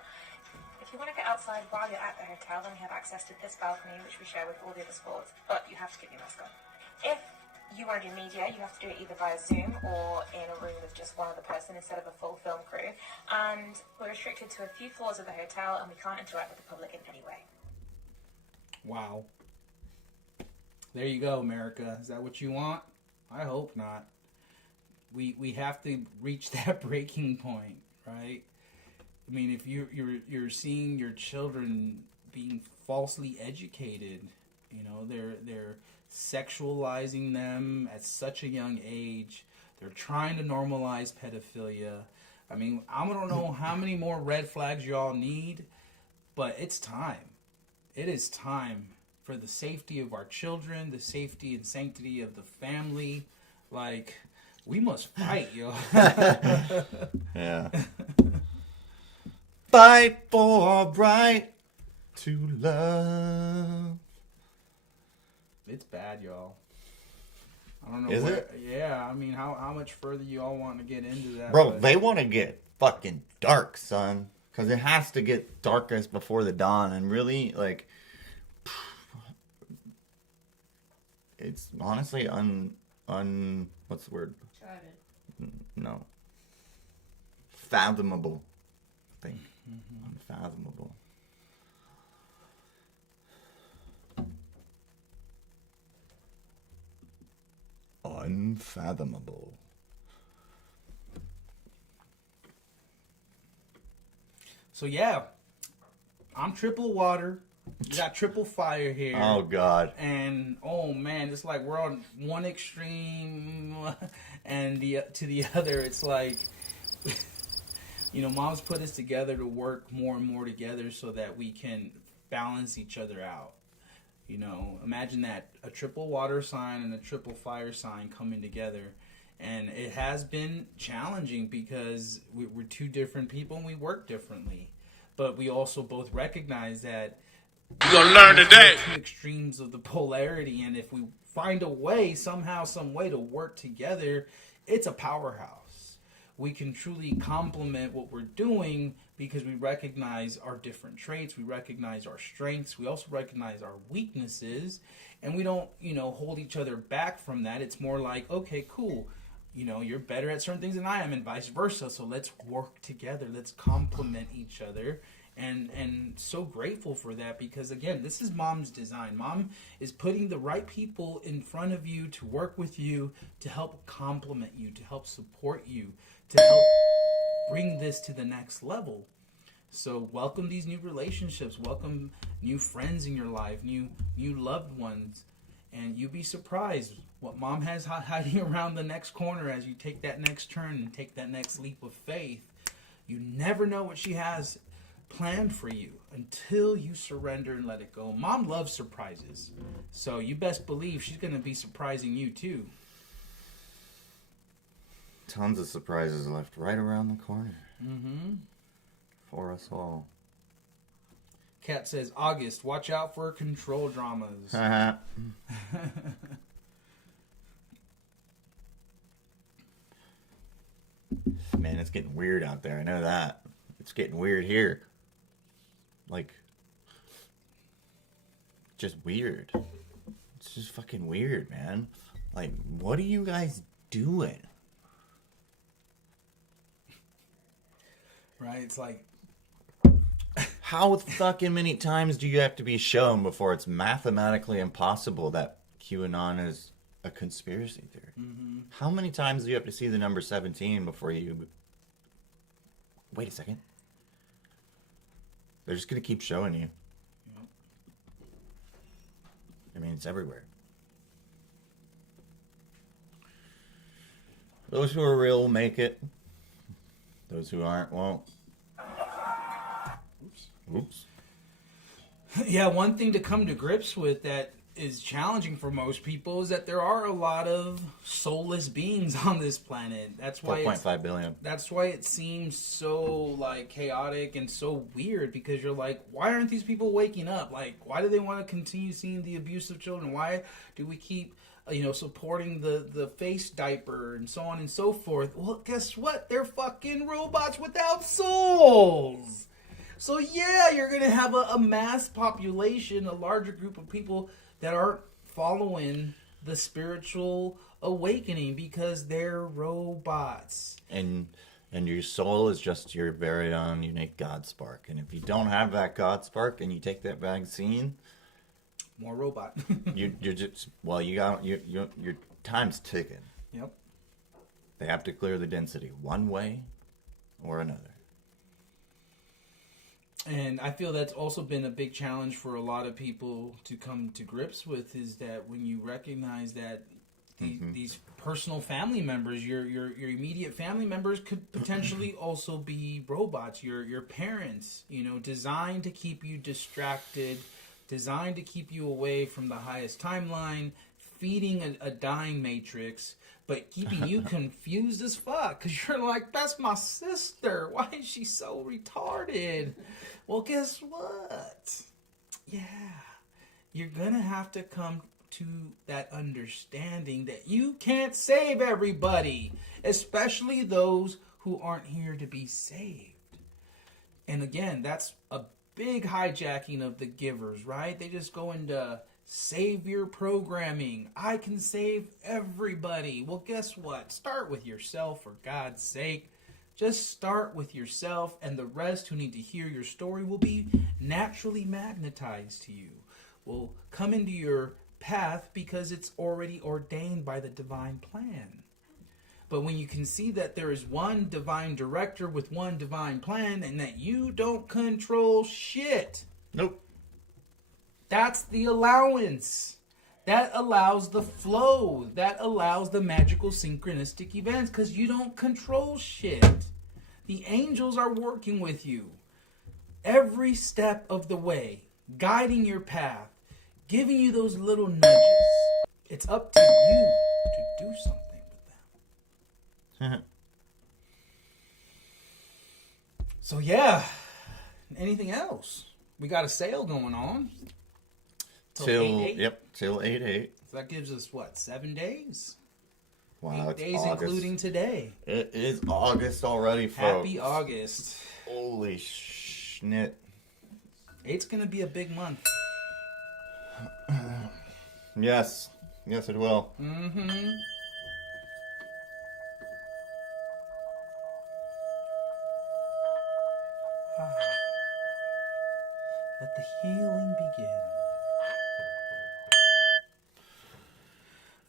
If you want to get outside while you're at the hotel, then we have access to this balcony, which we share with all the other sports, but you have to keep your mask on. If you want to do media, you have to do it either via Zoom or in a room with just one other person instead of a full film crew. And we're restricted to a few floors of the hotel, and we can't interact with the public in any way. Wow. There you go, America. Is that what you want? I hope not. We have to reach that breaking point, right? I mean, if you're seeing your children being falsely educated, you know, they're sexualizing them at such a young age. They're trying to normalize pedophilia. I mean, I don't know how many more red flags y'all need, but it's time. It is time for the safety of our children, the safety and sanctity of the family. Like, we must fight, yo. Yeah. Fight for right to love. It's bad, y'all. I don't know. Is it? Yeah, I mean, how much further you all want to get into that? Bro, but... they want to get fucking dark, son. Because it has to get darkest before the dawn. And really, like, it's honestly what's the word? No. Fathomable. I think. Unfathomable. Unfathomable. So yeah, I'm triple water. You got triple fire here. Oh God. And oh man, it's like we're on one extreme and to the other. It's like, you know, Mom's put us together to work more and more together so that we can balance each other out. You know, imagine that, a triple water sign and a triple fire sign coming together. And it has been challenging because we're two different people and we work differently. But we also both recognize that you're going to learn today. Two extremes of the polarity. And if we find a way, somehow, some way to work together, it's a powerhouse. We can truly complement what we're doing because we recognize our different traits. We recognize our strengths. We also recognize our weaknesses. And we don't, you know, hold each other back from that. It's more like, okay, cool. You know, you're better at certain things than I am and vice versa. So let's work together. Let's complement each other. And so grateful for that because, again, this is Mom's design. Mom is putting the right people in front of you to work with you, to help complement you, to help support you, to help bring this to the next level. So welcome these new relationships. Welcome new friends in your life, new loved ones. And you'd be surprised what Mom has hiding around the next corner as you take that next turn and take that next leap of faith. You never know what she has planned for you until you surrender and let it go. Mom loves surprises. So you best believe she's going to be surprising you too. Tons of surprises left right around the corner. Mm-hmm. For us all. Kat says, August, watch out for control dramas. Man, it's getting weird out there. I know that. It's getting weird here. Like, just weird. It's just fucking weird, man. Like, what are you guys doing? Right? It's like, how fucking many times do you have to be shown before it's mathematically impossible that QAnon is a conspiracy theory? Mm-hmm. How many times do you have to see the number 17 before you... Wait a second. They're just going to keep showing you. Yep. I mean, it's everywhere. Those who are real will make it. Those who aren't won't. Oops. Yeah, one thing to come to grips with that is challenging for most people is that there are a lot of soulless beings on this planet. That's why 4.5 billion. That's why it seems so like chaotic and so weird because you're like, why aren't these people waking up? Like, why do they want to continue seeing the abuse of children? Why do we keep supporting the face diaper and so on and so forth? Well, guess what? They're fucking robots without souls. So yeah, you're going to have a mass population, a larger group of people that aren't following the spiritual awakening because they're robots. And your soul is just your very own unique God spark. And if you don't have that God spark and you take that vaccine, more robot. you're just, well, your time's ticking. Yep. They have to clear the density one way or another. And I feel that's also been a big challenge for a lot of people to come to grips with, is that when you recognize that these personal family members, your immediate family members, could potentially also be robots. Your parents, designed to keep you distracted, designed to keep you away from the highest timeline, feeding a dying matrix, but keeping you confused as fuck, because you're like, that's my sister. Why is she so retarded? Well, guess what? Yeah, you're gonna have to come to that understanding that you can't save everybody, especially those who aren't here to be saved. And again, that's a big hijacking of the givers, right? They just go into savior programming. I can save everybody. Well, guess what? Start with yourself, for God's sake. Just start with yourself, and the rest who need to hear your story will be naturally magnetized to you. Will come into your path because it's already ordained by the divine plan. But when you can see that there is one divine director with one divine plan and that you don't control shit. Nope. That's the allowance. That allows the flow. That allows the magical synchronistic events, because you don't control shit. The angels are working with you every step of the way, guiding your path, giving you those little nudges. It's up to you to do something with them. So yeah, anything else? We got a sale going on. Till 8/8? Yep, till 8/8. So that gives us what, 7 days? Wow, 8 it's days August. including today. It is August already, folks. Happy August. Holy schnit. It's gonna be a big month. Yes, it will. Mm-hmm. Let the healing begin.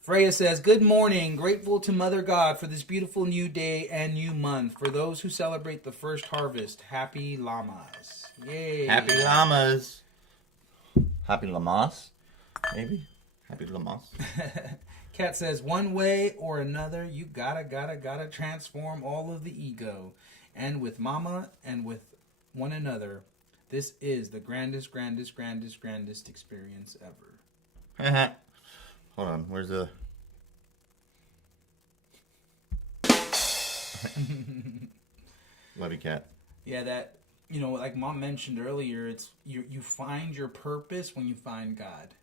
Freya says, good morning. Grateful to Mother God for this beautiful new day and new month. For those who celebrate the first harvest, happy Lamas. Yay. Happy Llamas. Happy Lamas, maybe? Happy Lamas. Kat says, one way or another, you gotta transform all of the ego. And with Mama and with one another, this is the grandest experience ever. Hold on, where's the... Love you, Cat. Yeah, that, like Mom mentioned earlier, it's you find your purpose when you find God.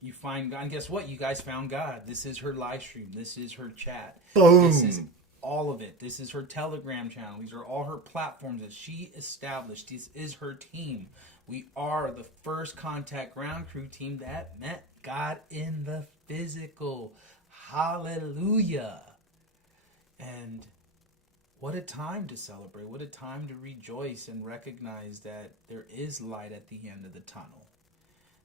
You find God, and guess what? You guys found God. This is her live stream. This is her chat. Boom! This is all of it. This is her Telegram channel. These are all her platforms that she established. This is her team. We are the first contact ground crew team that met God in the physical. Hallelujah. And what a time to celebrate. What a time to rejoice and recognize that there is light at the end of the tunnel.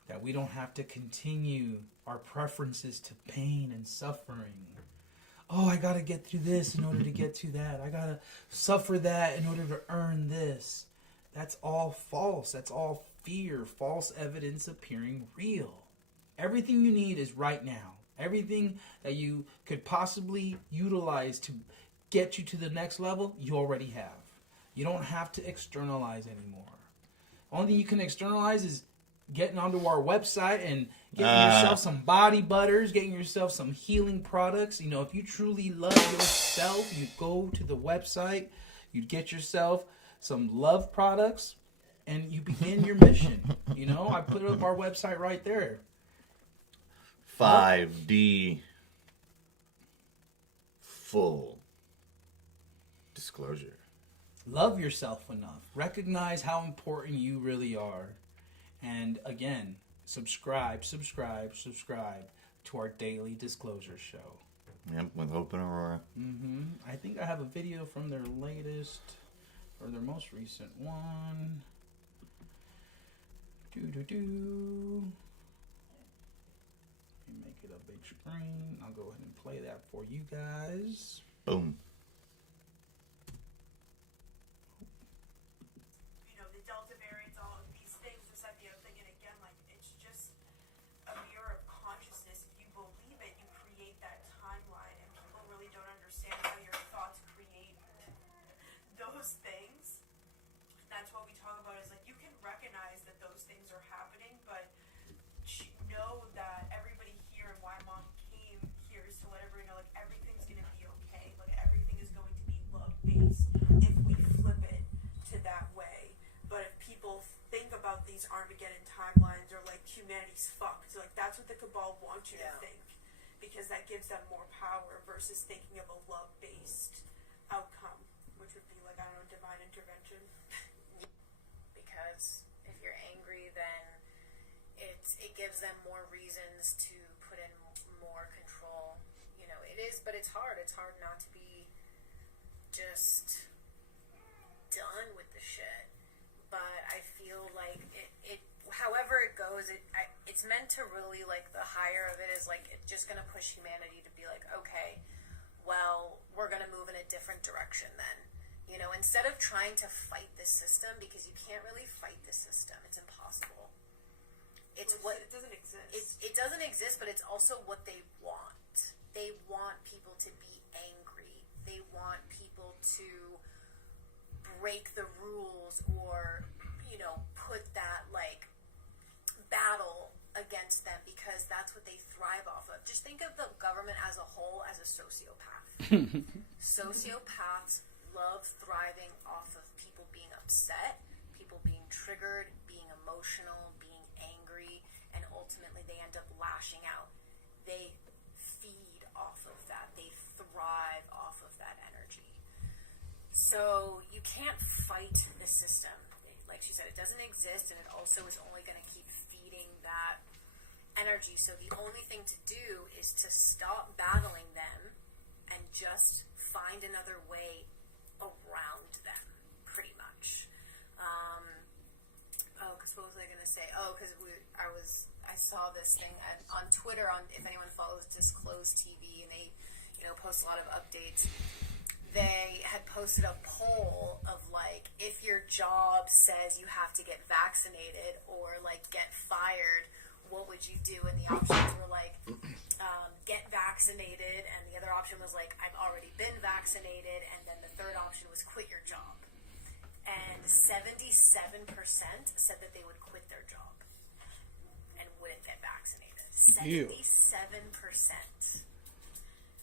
That we don't have to continue our preferences to pain and suffering. Oh, I got to get through this in order to get to that. I got to suffer that in order to earn this. That's all false. That's all fear. False evidence appearing real. Everything you need is right now. Everything that you could possibly utilize to get you to the next level, you already have. You don't have to externalize anymore. Only thing you can externalize is getting onto our website and getting yourself some body butters, getting yourself some healing products. If you truly love yourself, you'd go to the website, you'd get yourself some love products, and you begin your mission. I put up our website right there. 5D full disclosure. Love yourself enough. Recognize how important you really are. And again, subscribe. to our daily disclosure show. Yep, with Open Aurora. I think I have a video from their latest, or their most recent one. Let me make it a big screen. I'll go ahead and play that for you guys. Boom. You know, the Delta variants, all of these things, this idea of thinking again, like, it's just a mirror of consciousness. If you believe it, you create that timeline, and people really don't understand how your thoughts create those things. That's what we talk about, is like, you can recognize that those things are happening, but know that everybody here and why Mom came here is to let everybody know, like, everything's going to be okay. Like, everything is going to be love-based if we flip it to that way. But if people think about these Armageddon timelines, or like humanity's fucked, like, that's what the Cabal wants you to think, because that gives them more power versus thinking of a love-based outcome, which would be like, I don't know, divine intervention. Because if you're angry, then it gives them more reasons to put in more control. You know, it is, but it's hard. It's hard not to be just done with the shit. But I feel like it however it goes, it's meant to really, like, the higher of it is, like, it's just going to push humanity to be like, okay, well, we're going to move in a different direction then. You know, instead of trying to fight this system, because you can't really fight this system. It's impossible. It doesn't exist. It doesn't exist, but it's also what they want. They want people to be angry. They want people to break the rules, or, you know, put that, like, battle against them, because that's what they thrive off of. Just think of the government as a whole as a sociopath. Sociopaths love thriving off of people being upset, people being triggered, being emotional, being angry, and ultimately they end up lashing out. They feed off of that. They thrive off of that energy. So you can't fight the system. Like she said, it doesn't exist, and it also is only going to keep feeding that energy. So the only thing to do is to stop battling them and just find another way around them, pretty much. What was I going to say? Because I saw this thing on Twitter, if anyone follows Disclosed TV, and they, you know, post a lot of updates. They had posted a poll of, like, if your job says you have to get vaccinated or, like, get fired, what would you do? And the options were, like, get vaccinated, and the other option was, like, I've already been vaccinated, and then the third option was quit your job. And 77% said that they would quit their job and wouldn't get vaccinated. 77%.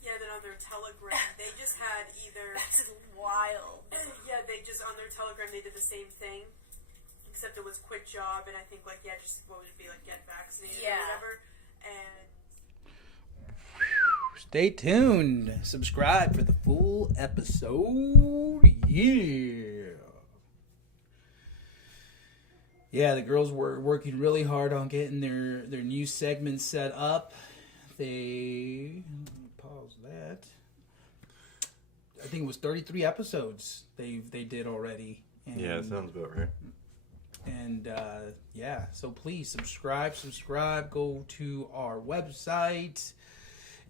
Yeah, then on their Telegram, they just had either... That's wild. Yeah, they just, on their Telegram, they did the same thing, except it was quit job, and I think, like, yeah, just, what would it be, like, get vaccinated or whatever, and... Stay tuned. Subscribe for the full episode. Yeah, the girls were working really hard on getting their new segment set up. Let me pause that. I think it was 33 episodes they did already. And, Yeah, that sounds about right. And yeah, so please subscribe. Go to our website.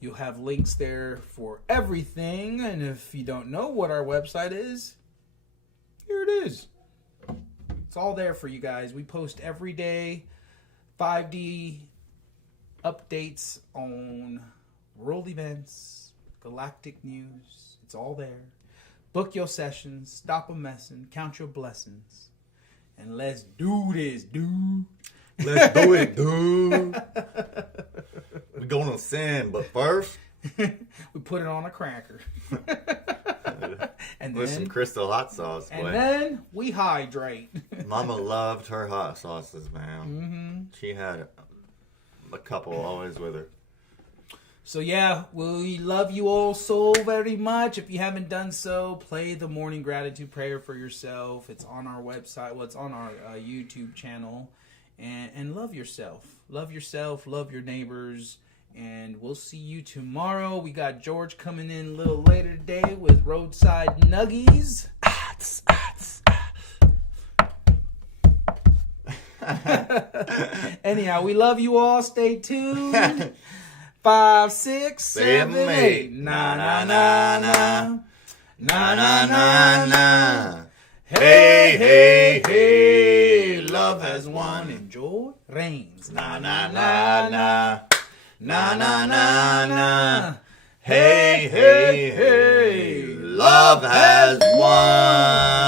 You'll have links there for everything. And if you don't know what our website is, here it is. It's all there for you guys. We post every day 5D updates on world events, galactic news. It's all there. Book your sessions, stop a messing, count your blessings, and let's do this, dude. Let's do it, dude. We're gonna send, but first we put it on a cracker. And with then some crystal hot sauce, boy. And then we hydrate. Mama loved her hot sauces, man. Mm-hmm. She had a couple always with her. So yeah, we love you all so very much. If you haven't done so, play the morning gratitude prayer for yourself. It's on our website. Well, it's on our YouTube channel. And love yourself. Love yourself. Love your neighbors. And we'll see you tomorrow. We got George coming in a little later today with Roadside Nuggies. Anyhow, we love you all. Stay tuned. 5, 6, 7, 8. Na na na na. Na na na na. Hey, hey, hey. Love has won and joy reigns. Na na na na. Na na na na. Hey, hey, hey. Love has won.